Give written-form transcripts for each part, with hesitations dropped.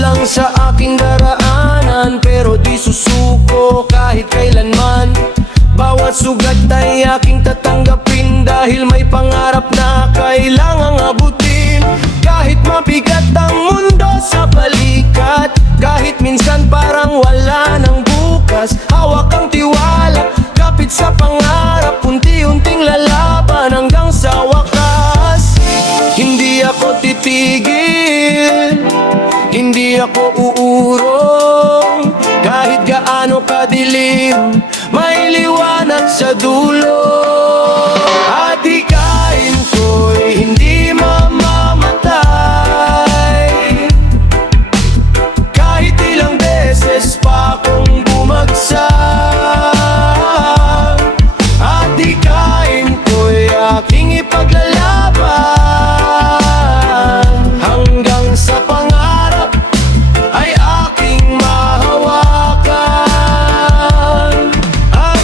lang sa aking daraanan, pero di susuko kahit kailanman. Bawat sugat ay aking tatanggapin, dahil may pangarap na kailangang abutin. Kahit mabigat ang mundo sa balikat, kahit minsan parang wala ng bukas, hawak ang tiwala, kapit sa pangarap, unti-unting lalaban hanggang sa wakas. Hindi ako titigil, hindi ako uurong, kahit gaano kadilim, may liwanag sa dulo. At hikain ko'y hindi mamamatay, kahit ilang beses pa akong bumagsak. At hikain ko'y aking ipaglalaban, hanggang sa pangarap ay aking mahawakan. At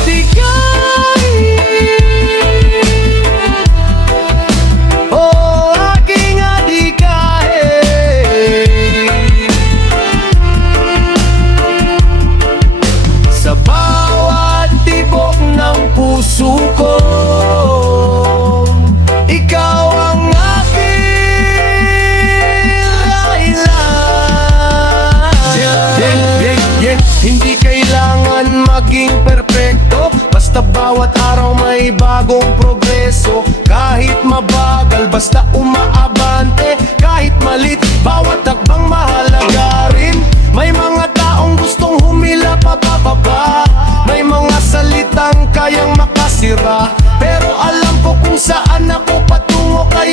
oh, aking adhikain. Sa bawat tibok ng puso ko, ikaw ang aking dahilan. Hindi kailangan maging perpekto, basta bawat araw may bagong progreso. Kahit mabagal, basta umaabante. Kahit malit, bawat takbang mahalaga rin. May mga taong gustong humila pababa, may mga salitang kayang makasira, pero alam ko kung saan ako patungo, kaya